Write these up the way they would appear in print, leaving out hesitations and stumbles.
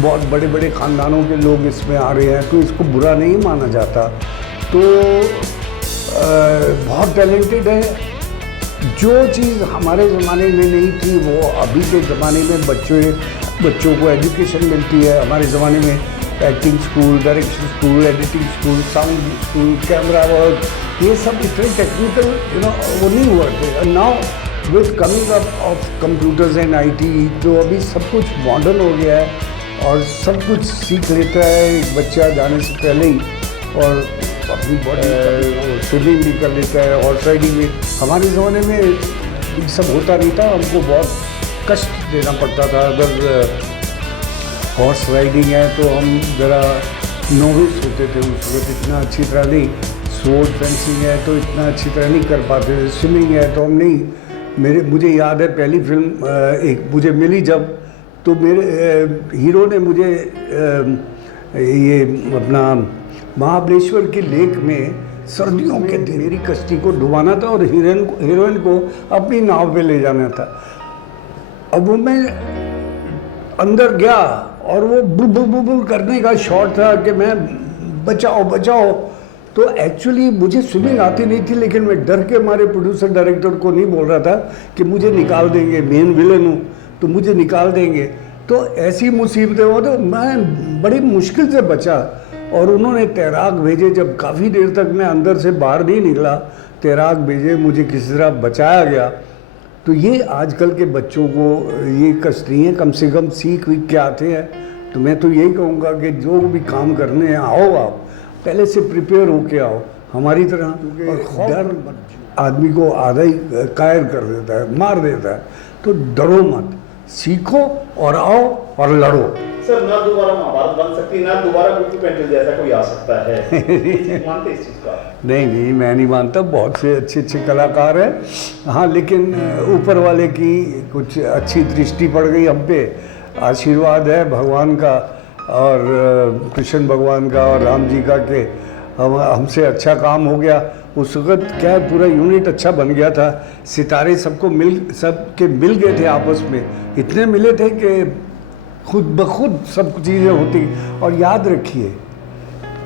बहुत बड़े बड़े ख़ानदानों के लोग इसमें आ रहे हैं, तो इसको बुरा नहीं माना जाता। तो बहुत टैलेंटेड है। जो चीज़ हमारे ज़माने में नहीं थी वो अभी के ज़माने में बच्चों को एजुकेशन मिलती है। हमारे ज़माने में acting school, direction school, editing school, sound school, camera work, ये सब इतने टेक्निकल वो नहीं हुआ थे। Now with coming up of computers and IT, तो अभी सब कुछ मॉडर्न हो गया है और सब कुछ सीख लेता है एक बच्चा जाने से पहले ही, और अपनी बॉडी स्विमिंग भी कर लेता है, हॉर्स राइडिंग भी। हमारे ज़माने में ये सब होता नहीं था, हमको बहुत कष्ट देना पड़ता था। अगर हॉर्स राइडिंग है तो हम ज़रा नोविस होते थे उस वक्त, इतना अच्छी तरह नहीं। स्वॉर्ड फेंसिंग है तो इतना अच्छी तरह नहीं कर पाते थे। स्विमिंग है तो हम नहीं। मुझे याद है पहली फिल्म एक मुझे मिली जब, तो मेरे हीरो ने मुझे ये अपना महाबलेश्वर के लेक में सर्दियों के दिन मेरी कश्ती को डुबाना था और हीरोइन को अपनी नाव पे ले जाना था। अब वो मैं अंदर गया और वो बुल करने का शॉट था कि मैं बचाओ बचाओ। तो एक्चुअली मुझे स्विमिंग आती नहीं थी, लेकिन मैं डर के हमारे प्रोड्यूसर डायरेक्टर को नहीं बोल रहा था कि मुझे निकाल देंगे, मेन विलन हूँ तो मुझे निकाल देंगे। तो ऐसी मुसीबतें हो, तो मैं बड़ी मुश्किल से बचा। और उन्होंने तैराक भेजे, जब काफ़ी देर तक मैं अंदर से बाहर नहीं निकला, तैराक भेजे, मुझे किसी तरह बचाया गया। तो ये आजकल के बच्चों को ये कष्ट नहीं है, कम से कम सीख वीख के आते हैं। तो मैं तो यही कहूँगा कि जो भी काम करने आओ, आप पहले से प्रिपेयर होके आओ हमारी तरह। और डर आदमी को आधा ही कायर कर देता है, मार देता है। तो डरो मत, सीखो और आओ और लड़ो। सर, ना दोबारा महाभारत बन सकती, ना दोबारा गुप्पी पेंटल जैसा कोई आ सकता है, मानते इस चीज़ का? नहीं, मैं नहीं मानता। बहुत से अच्छे कलाकार हैं, हाँ, लेकिन ऊपर वाले की कुछ अच्छी दृष्टि पड़ गई हम पे। आशीर्वाद है भगवान का और कृष्ण भगवान का और राम जी का कि हमसे अच्छा काम हो गया। उस वक्त क्या है, पूरा यूनिट अच्छा बन गया था। सितारे सबके मिल गए थे आपस में, इतने मिले थे कि खुद ब खुद सब चीज़ें होती। और याद रखिए,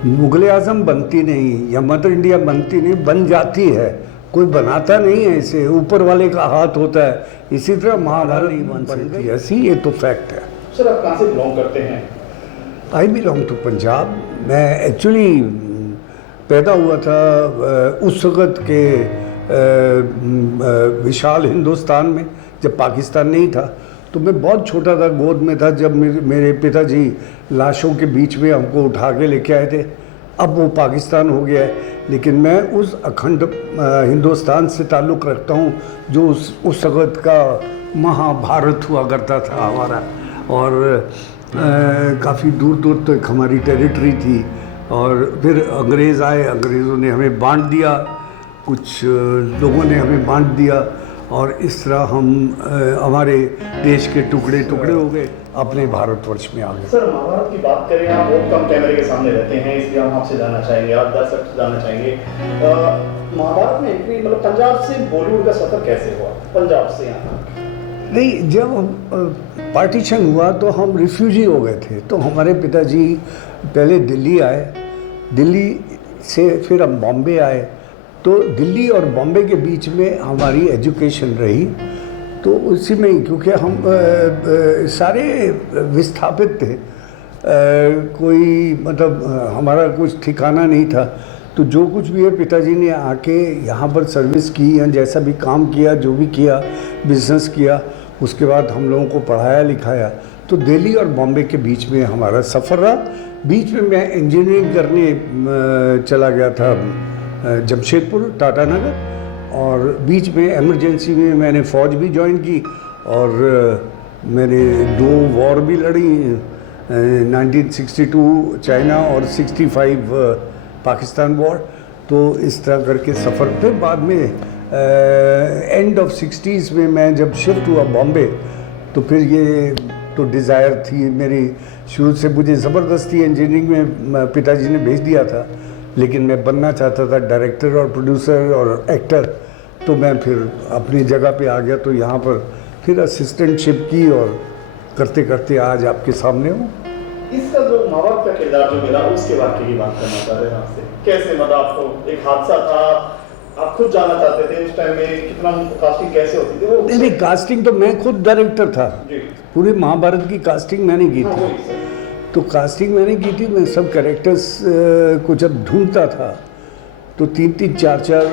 मुग़ल आज़म बनती नहीं या मदर इंडिया बनती नहीं, बन जाती है। कोई बनाता नहीं है इसे, ऊपर वाले का हाथ होता है। इसी तरह महाभारत नहीं बन सकती ऐसी, ये तो फैक्ट है। सर, आप कहाँ से बिलोंग करते हैं? I belong to Punjab. मैं एक्चुअली पैदा हुआ था उस वक़्त के विशाल हिंदुस्तान में, जब पाकिस्तान नहीं था। तो मैं बहुत छोटा था, गोद में था, जब मेरे पिताजी लाशों के बीच में हमको उठा के लेके आए थे। अब वो पाकिस्तान हो गया है, लेकिन मैं उस अखंड हिंदुस्तान से ताल्लुक़ रखता हूँ जो उस वक़्त का महाभारत हुआ करता था हमारा। और काफ़ी दूर दूर तक हमारी टेरिटरी थी। और फिर अंग्रेज़ आए, अंग्रेज़ों ने हमें बांट दिया, कुछ लोगों ने हमें बांट दिया, और इस तरह हम हमारे देश के टुकड़े हो गए, अपने भारतवर्ष में आ गए। सर, महाभारत की बात करें, आप बहुत कम कैमरे के सामने रहते हैं, इसलिए हम आपसे जानना चाहेंगे, आप दर्शक से जानना चाहेंगे, महाभारत में एंट्री, मतलब पंजाब से बॉलीवुड का सफ़र कैसे हुआ, पंजाब से यहाँ? नहीं, जब पार्टीशन हुआ तो हम रिफ्यूजी हो गए थे। तो हमारे पिताजी पहले दिल्ली आए, दिल्ली से फिर हम बॉम्बे आए। तो दिल्ली और बॉम्बे के बीच में हमारी एजुकेशन रही। तो उसी में ही, क्योंकि हम सारे विस्थापित थे, कोई मतलब हमारा कुछ ठिकाना नहीं था। तो जो कुछ भी है, पिताजी ने आके यहाँ पर सर्विस की या जैसा भी काम किया, जो भी किया, बिजनेस किया, उसके बाद हम लोगों को पढ़ाया लिखाया। तो दिल्ली और बॉम्बे के बीच में हमारा सफ़र रहा। बीच में मैं इंजीनियरिंग करने चला गया था जमशेदपुर, टाटा नगर, और बीच में इमरजेंसी में मैंने फ़ौज भी ज्वाइन की और मैंने 2 वॉर भी लड़ी, 1962 चाइना और 65 पाकिस्तान वॉर। तो इस तरह करके सफ़र। फिर बाद में एंड ऑफ 60s में मैं जब शिफ्ट हुआ बॉम्बे, तो फिर ये तो डिज़ायर थी मेरी शुरू से, मुझे ज़बरदस्ती इंजीनियरिंग में पिताजी ने भेज दिया था, लेकिन मैं बनना चाहता था डायरेक्टर और प्रोड्यूसर और एक्टर। तो मैं फिर अपनी जगह पे आ गया। तो यहाँ पर फिर असिस्टेंटशिप की और करते करते आज आपके सामने हूँ। इसका जो माँ बाप का किरदार जो मिला उसके वाक्य की बात करना चाह रहे हैं आपसे। कैसे मतलब आपको एक हादसा था, आप खुद जाना चाहते थे उस टाइम में, कितना कास्टिंग कैसे होती थी वो? नहीं, कास्टिंग तो मैं खुद डायरेक्टर था, जी पूरी महाभारत की कास्टिंग मैंने की हाँ थी। वही सर। तो कास्टिंग मैंने की थी, मैं सब कैरेक्टर्स को जब ढूंढता था तो 3-3, 4-4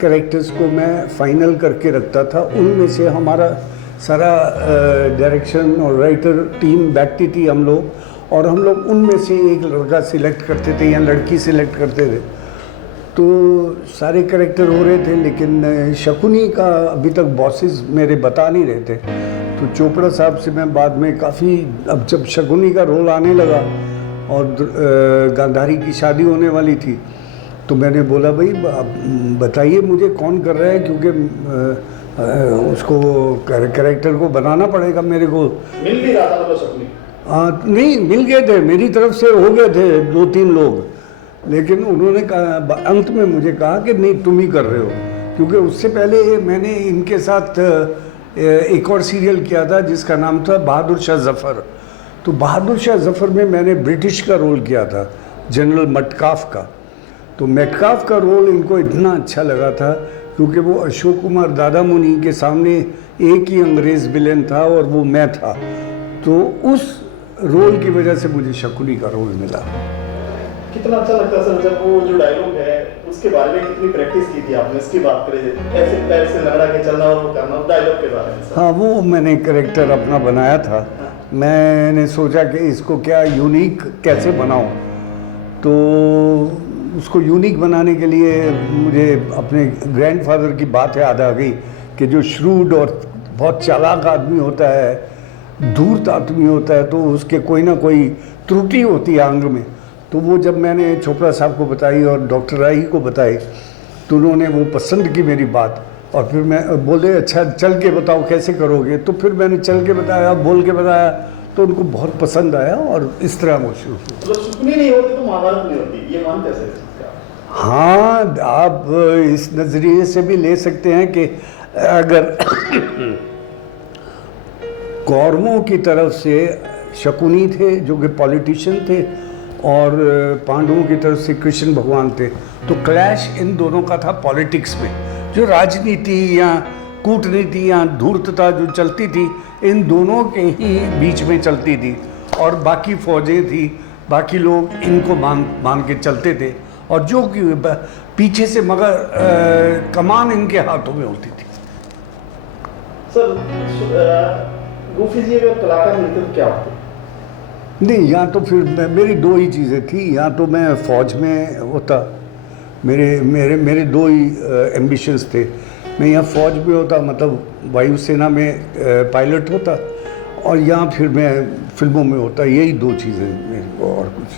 कैरेक्टर्स को मैं फाइनल करके रखता था। उनमें से हमारा सारा डायरेक्शन और राइटर टीम बैठती थी हम लोग, और हम लोग उनमें से एक लड़का सिलेक्ट करते थे या लड़की सिलेक्ट करते थे। तो सारे कैरेक्टर हो रहे थे, लेकिन शकुनी का अभी तक बॉसेस मेरे बता नहीं रहे थे। तो चोपड़ा साहब से मैं बाद में काफ़ी, अब जब शकुनी का रोल आने लगा और गांधारी की शादी होने वाली थी, तो मैंने बोला भाई आप बताइए मुझे कौन कर रहा है, क्योंकि उसको कैरेक्टर को बनाना पड़ेगा मेरे को। मिल भी रहा था मतलब शकुनी? नहीं, मिल गए थे, मेरी तरफ से हो गए थे 2-3 लोग, लेकिन उन्होंने कहा अंत में मुझे कहा कि नहीं तुम ही कर रहे हो, क्योंकि उससे पहले मैंने इनके साथ एक और सीरियल किया था जिसका नाम था बहादुर शाह जफ़र। तो बहादुर शाह जफ़र में मैंने ब्रिटिश का रोल किया था, जनरल मटकाफ का। तो मेटकाफ का रोल इनको इतना अच्छा लगा था क्योंकि वो अशोक कुमार दादामुनि के सामने एक ही अंग्रेज़ विलेन था और वो मैं था। तो उस रोल की वजह से मुझे शकुनी का रोल मिला। कितना अच्छा लगता है सर जब वो जो डायलॉग है उसके बारे में कितनी प्रैक्टिस की थी आपने, इसकी बात करें ऐसे पैर से लड़ा के चलना और वो करना, डायलॉग के बारे में सर। हाँ, वो मैंने कैरेक्टर अपना बनाया था। मैंने सोचा कि इसको क्या यूनिक कैसे बनाऊं, तो उसको यूनिक बनाने के लिए मुझे अपने ग्रैंडफादर की बात याद आ गई कि जो श्रूड और बहुत चालाक आदमी होता है, धूर्त आदमी होता है, तो उसके कोई ना कोई त्रुटि होती है अंग में। तो वो जब मैंने चोपड़ा साहब को बताई और डॉक्टर राही को बताई तो उन्होंने वो पसंद की मेरी बात, और फिर मैं बोले अच्छा चल के बताओ कैसे करोगे। तो फिर मैंने चल के बताया, बोल के बताया, तो उनको बहुत पसंद आया और इस तरह वो शुरू हुआ। मतलब शकुनी नहीं होती तो महाभारत नहीं होती, ये मानते हैं सर? हाँ, आप इस नज़रिए से भी ले सकते हैं कि अगर कौरवों की तरफ से शकुनी थे जो कि पॉलिटिशियन थे और पांडवों की तरफ से कृष्ण भगवान थे, तो क्लैश इन दोनों का था पॉलिटिक्स में। जो राजनीति या कूटनीति या धूर्तता जो चलती थी इन दोनों के ही बीच में चलती थी, और बाकी फौजें थी, बाकी लोग इनको मान के चलते थे, और जो कि पीछे से मगर कमान इनके हाथों में होती थी। सर गोफी जी अगर कलाकार मिलते तो क्या होते? नहीं, यहाँ तो फिर मेरी दो ही चीज़ें थी। या तो मैं फ़ौज में होता, मेरे दो ही एम्बिशंस थे। मैं यहाँ फ़ौज में होता, मतलब वायुसेना में पायलट होता, और यहाँ फिर मैं फिल्मों में होता। यही दो चीज़ें मेरे को, और कुछ